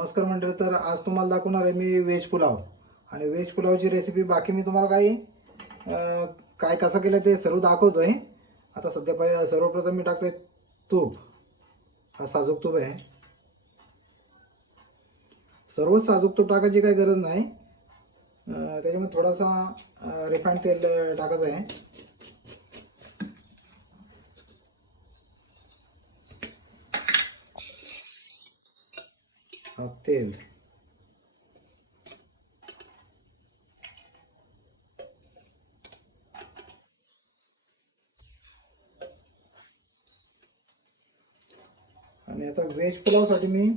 नमस्कार मंडळी. तर आज तुम्हाला दाखवणार आहे मी व्हेज पुलाव. आणि व्हेज पुलावची रेसिपी बाकी मी तुम्हाला काय कसं केलं ते सर्व दाखवतोय. आता सध्या सर्वप्रथम मी टाकतोय तूप. हा साजूक तूप आहे. सर्वच साजूक तूप टाकायची काही गरज नाही. त्याच्यामध्ये थोडासा रिफाईंड तेल टाकायचं आहे. तेल आणि आता व्हेज पुलावसाठी मी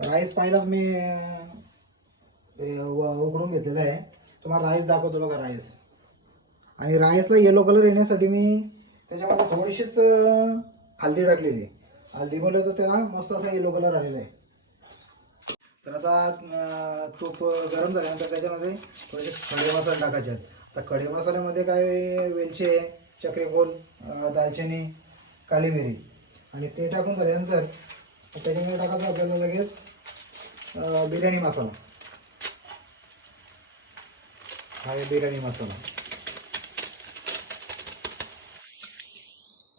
राईस पहिलाच मी उकडून घेतलेला आहे. तुम्हाला राईस दाखवतो बघा. राईस आणि राईसला येलो कलर येण्यासाठी मी त्याच्यामध्ये थोडीशीच हळदी टाकलेली. हळदी म्हणलं तर त्याला मस्त असा येलो कलर आलेला आहे. तर आता तूप गरम झाल्यानंतर त्याच्यामध्ये थोडेसे खडे मसाले टाकायचे आहेत. आता खडे मसाल्यामध्ये काय वेलची आहे, चक्रीफूल, दालचिनी, काली मिरी आणि ते टाकून झाल्यानंतर त्याच्यामध्ये टाकायचं आपल्याला लगेच बिर्याणी मसाला. हा आहे बिर्याणी मसाला.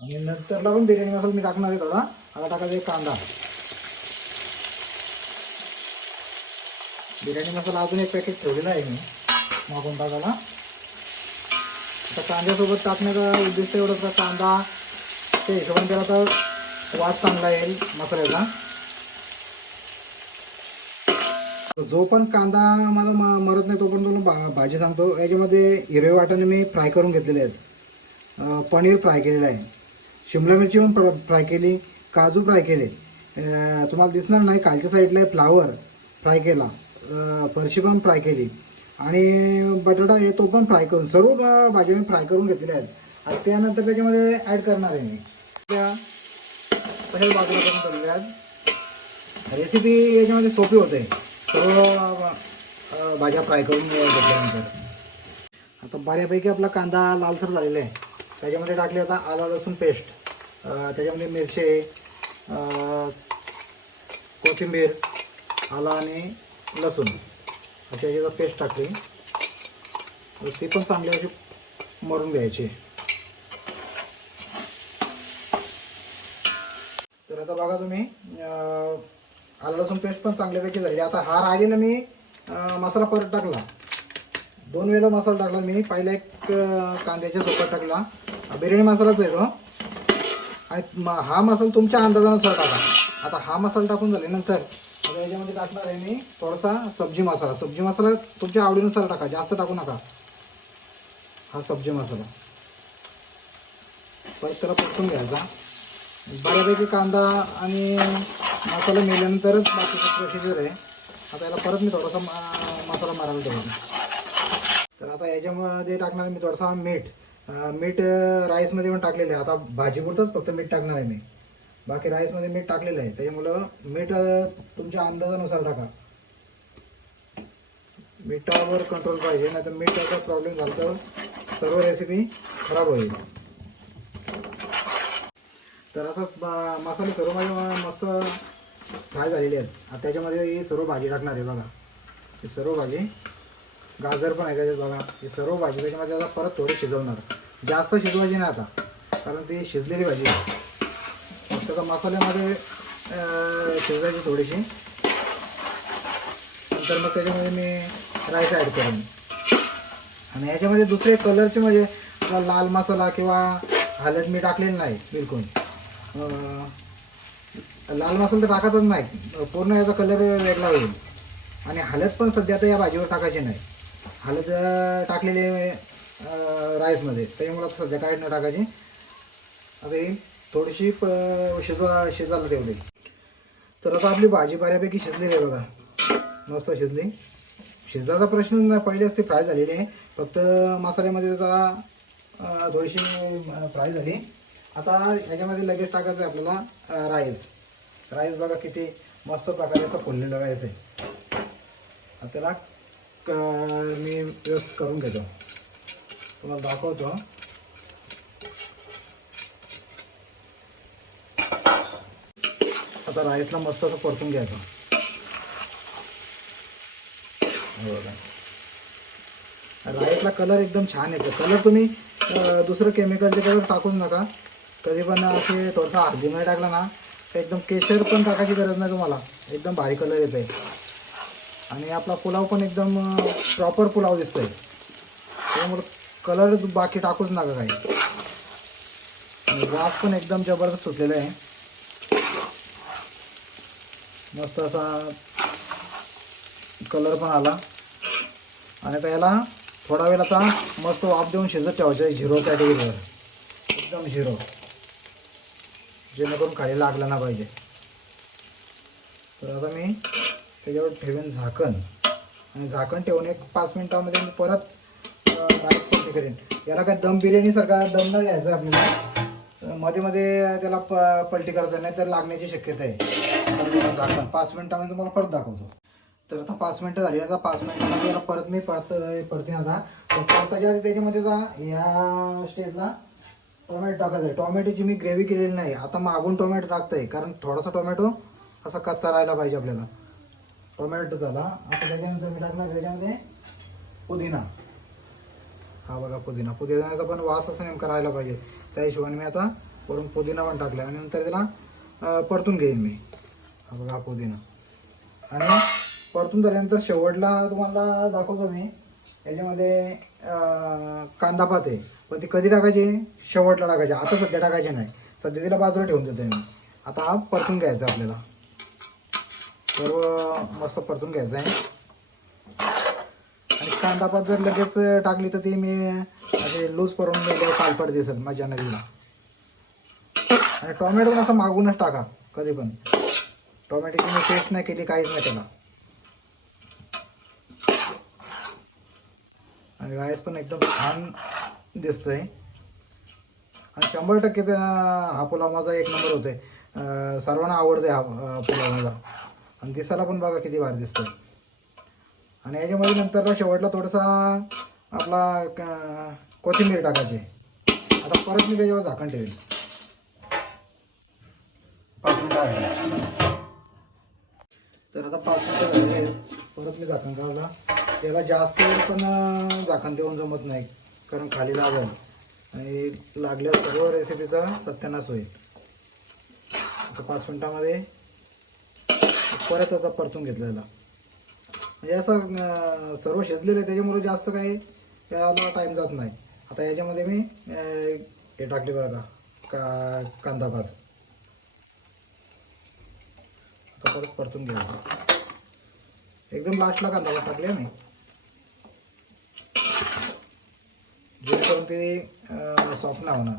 आणि नंतरला पण बिर्याणी मसाला मी टाकणार आहे थोडा. आता टाकायचा एक कांदा. बिर्याणी मसाला अजून एक पॅकेट ठेवलेला आहे मी मागून टाकायला. आता कांद्यासोबत टाकण्याचा उद्देश एवढंच का कांदा ते हिशोबाने त्याला तर वास चांगला येईल मसाल्याचा. जो पण कांदा मला मरत नाही तोपर्यंत भाजी सांगतो. याच्यामध्ये हिरवे वाटाणे मी फ्राय करून घेतलेले आहेत. पनीर फ्राय केलेलं आहे. शिमला मिरची पण फ्राय केली. काजू फ्राय केले. तुम्हाला दिसणार नाही खालच्या साईडला फ्लावर फ्राय केला. फरशी पण फ्राय केली आणि बटाटा आहे तो पण फ्राय करून सर्व भाज्या मी फ्राय करून घेतलेल्या आहेत. आणि त्यानंतर त्याच्यामध्ये ॲड करणार आहे मी त्या तशाच बाजूला करून ठेवलेल्या आहेत. रेसिपी याच्यामध्ये सोपी होते सर्व भाज्या फ्राय करून घेतल्यानंतर. आता बऱ्यापैकी आपला कांदा लालसर झालेला आहे. त्याच्यामध्ये टाकले आता आला लसूण पेस्ट, त्याच्यामध्ये मिरची, कोथिंबीर, आला आणि लसूण अशा याची पेस्ट टाकली. ती पण चांगली अशी मरून घ्यायची. तर आता बघा तुम्ही आला लसूण पेस्ट पण चांगल्यापैकी झाली. आता हा राहिलेला मी मसाला परत टाकला. 2 वेळा मसाला टाकला मी. पहिला एक कांद्याच्या सोबत टाकला. बिर्याणी मसालाच आहे तो. आणि हा मसाला तुमच्या अंदाजानुसार टाका. आता हा मसाला टाकून झाल्यानंतर आता याच्यामध्ये टाकणार आहे मी थोडासा सब्जी मसाला. सब्जी मसाला तुमच्या आवडीनुसार टाका, जास्त टाकू नका. हा सब्जी मसाला परत त्याला परतून घ्यायचा. बऱ्यापैकी कांदा आणि मसाला मिळाल्यानंतरच बाकीची प्रोसिजर आहे. आता याला परत मी थोडासा मसाला मारायला ठेवला. तर आता याच्यामध्ये टाकणार मी थोडासा मीठ. मीठ राईसमध्ये पण टाकलेलं आहे. आता भाजीपुरतंच फक्त मीठ टाकणार आहे मी. बाकी राईसमध्ये मीठ टाकलेलं आहे. त्याच्यामुळं मीठ तुमच्या अंदाजानुसार टाका. मिठावर कंट्रोल पाहिजे, नाही तर मीठाचा प्रॉब्लेम झाला तर सर्व रेसिपी खराब होईल. तर आता मसाले सर्व माझे मस्त फ्राय झालेले आहेत. आता त्याच्यामध्ये ही सर्व भाजी टाकणार आहे बघा. ही सर्व भाजी, गाजर पण आहे त्याच्यात बघा. ही सर्व भाजी त्याच्यामध्ये आता परत थोडी शिजवणार. जास्त शिजवायची नाही आता, कारण ती शिजलेली भाजी आहे. फक्त मसाल्यामध्ये शिजवायची थोडीशी. नंतर मग त्याच्यामध्ये मी राईस ॲड करेन. आणि याच्यामध्ये दुसरे कलरचे म्हणजे लाल मसाला किंवा हळद मी टाकलेली नाही बिलकुल. लाल मसाला तर टाकायचाच नाही, पूर्ण याचा कलर वेगळा होईल. आणि हळद पण सध्या तर या भाजीवर टाकायची नाही. हळद टाकलेली राईसमध्ये, त्याच्यामुळे आता सध्या काय न टाकायची. आता ही थोडीशी शिजायला ठेवली. तर आता आपली भाजी बऱ्यापैकी शिजलेली आहे बघा. मस्त शिजली. शिजायचा प्रश्न नाही, पहिलेच ती फ्राय झालेली आहे. फक्त मसाल्यामध्ये जरा थोडीशी फ्राय झाली. आता ह्याच्यामध्ये लगेच टाकायचं आहे आपल्याला राईस. राईस बघा किती मस्त प्रकारे असं फुललेलं राईस आहे. त्याला मी व्यवस्थित करून घेतो, तुम्हाला दाखवतो. आता राईसला मस्त असं परतून घ्यायचं. राईसला कलर एकदम छान येतो. कलर तुम्ही दुसरं केमिकलचे कलर टाकूच नका कधी पण. असे थोडासा हळदीमध्ये टाकला ना तर एकदम केशर पण टाकायची गरज नाही तुम्हाला, एकदम भारी कलर येत आहे. आणि आपला पुलाव पण एकदम प्रॉपर पुलाव दिसतोय. त्यामुळे कलर बाकी टाकूच नका काही. आणि वास पण एकदम जबरदस्त सुटलेला आहे. मस्त असा कलर पण आला. आणि त्याला थोडा वेळ आता मस्त वाफ देऊन शिजत ठेवायचं आहे 0 कॅटेगरीवर, एकदम 0, जेणेकरून खाली लागला ना पाहिजे. तर आता मी त्याच्यावर ठेवेन झाकण. आणि झाकण ठेवून एक 5 मिनिटामध्ये मी परत राईस पलटी करेन. याला काय दम बिर्याणीसारखा दम नाही द्यायचा आपल्याला, मध्ये मध्ये त्याला पलटी करायचं नाही तर लागण्याची शक्यता आहे. झाकण 5 मिनिटामध्ये तुम्हाला परत दाखवतो. तर आता 5 मिनिटं झाली. आता 5 मिनिटामध्ये याला परत मी परतीन. आता परताच्या आधी त्याच्यामध्ये या स्टेजला टोमॅटो टाकायचं आहे. टोमॅटोची मी ग्रेव्ही केलेली नाही, आता मागून टोमॅटो टाकतं आहे कारण थोडासा टोमॅटो असा कच्चा राहायला पाहिजे आपल्याला. टोमॅटो झाला. आता त्याच्यानंतर मी टाकणार त्याच्यामध्ये पुदिना. हा बघा पुदिनाचा पण वास असा नेमका राहायला पाहिजे, त्या हिशोबाने मी आता वरून पुदिना पण टाकला. आणि नंतर त्याला परतून घेईन मी. हा बघा पुदिना. आणि परतून झाल्यानंतर शेवटला तुम्हाला दाखवतो मी. याच्यामध्ये कांदा पात आहे, पण ती कधी टाकायची? शेवटला टाकायची, आता सध्या टाकायची नाही. सध्या तिला बाजूला ठेवून देतो मी. आता हा परतून घ्यायचा आपल्याला, सर्व मस्त परतून घ्यायचं आहे. आणि कांदा पात जर लगेच टाकली तर ती मी असे लूज करून मी कालपट दिसेल, मजा नाही दिला. आणि टोमॅटो पण असं मागूनच टाका कधी पण. टोमॅटोची मी टेस्ट नाही केली, काहीच नाही त्याला. आणि राईस पण एकदम छान दिसतंय. आणि 100% हा पुलाव माझा एक नंबर होतोय. सर्वांना आवडते हा पुलाव माझा. आणि दिसायला पण बघा किती भारी दिसतोय. आणि याच्यामध्ये नंतर शेवटला थोडासा आपला कोथिंबीर टाकायची. आता परत मी त्याच्यावर झाकण ठेवेल 5 मिनिटं. तर आता 5 मिनिटं झालेली आहेत. परत मी झाकण काढला. याला जास्त वेळ पण झाकण देऊन जमत नाही कारण खाली लागेल आणि लागल्यावर सर्व रेसिपीचा सत्यानाश होईल. आता 5 मिनिटामध्ये परत आता परतून घेतलेला. म्हणजे असं सर्व शिजलेलं आहे त्याच्यामुळे जास्त काही याला टाईम जात नाही. आता याच्यामध्ये मी हे टाकले बरं का कांदा पात. आता परत परतून घ्यायचं. एकदम लास्टला कांदा पात टाकले मी, जेणेकरून ते सॉफ्ट नाही होणार.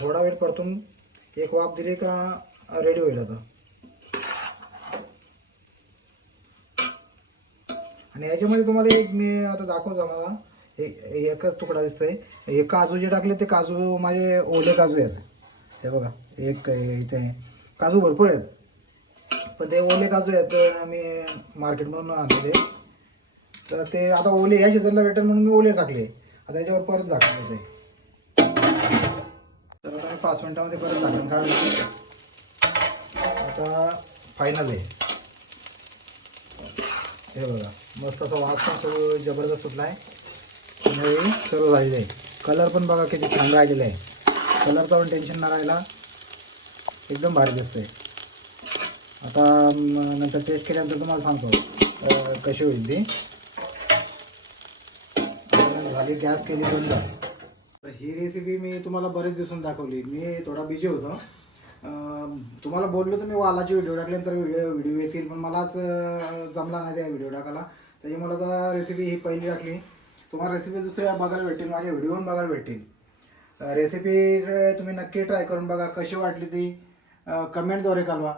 थोडा वेळ परतून एक वाफ दिली का रेडी होईल आता. आणि याच्यामध्ये तुम्हाला एक मी आता दाखवतो. मला एकच तुकडा दिसतोय. हे काजू जे टाकले ते काजू माझे ओले काजू आहेत. हे बघा एक इथे काजू भरपूर आहेत, पण ते ओले काजू आहेत मी मार्केटमधून आणलेले. तर ते आता ओले ह्या सीझनला भेटेल म्हणून मी ओले टाकले. आता याच्यावर परत झाकण होते. तर आता मी 5 मिनिटामध्ये परत झाकण काढलं. आता फायनल आहे. हे बघा मस्त असा वास पण जबरदस्त सुटला आहे. आणि सर्व झालेलं आहे. कलर पण बघा किती छान राहिलेला आहे. कलरचा पण टेन्शन नाही राहिला, एकदम भारी दिसतंय. आता नंतर टेस्ट केल्यानंतर तुम्हाला सांगतो कशी होईल ती. झाली गॅस केली बंद. तर ही रेसिपी मी तुम्हाला बरेच दिवसांनी दाखवली. मी थोडा बिझी होतो. तुम्हाला बोललो तर मी वालाचे व्हिडिओ टाकल्यानंतर व्हिडिओ येतील, पण मलाच जमला नाही त्या व्हिडिओ टाकायला. त्याच्यामुळे आता रेसिपी ही पहिली टाकली. तुम्हाला रेसिपी दुसऱ्या बघायला भेटतील, माझ्या व्हिडिओवर बघायला भेटतील. रेसिपी तुम्ही नक्की ट्राय करून बघा. कशी वाटली ती कमेंटद्वारे कळवा.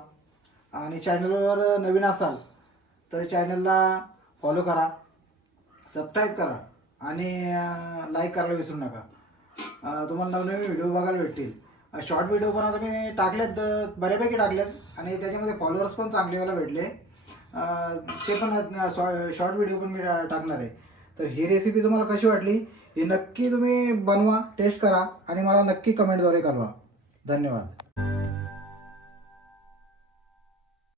आणि चॅनलवर नवीन असाल तर चॅनलला फॉलो करा, सबस्क्राईब करा आणि लाईक करायला विसरू नका. तुम्हाला नवनवीन व्हिडिओ बघायला भेटतील. शॉर्ट व्हिडिओ पण आता मी टाकलेत, बऱ्यापैकी टाकलेत आणि त्याच्यामध्ये फॉलोअर्स पण चांगले मला भेटले. ते पण शॉर्ट व्हिडिओ पण मी टाकणार आहे. तर ही रेसिपी तुम्हाला कशी वाटली ही नक्की तुम्ही बनवा, टेस्ट करा आणि मला नक्की कमेंटद्वारे कळवा. धन्यवाद.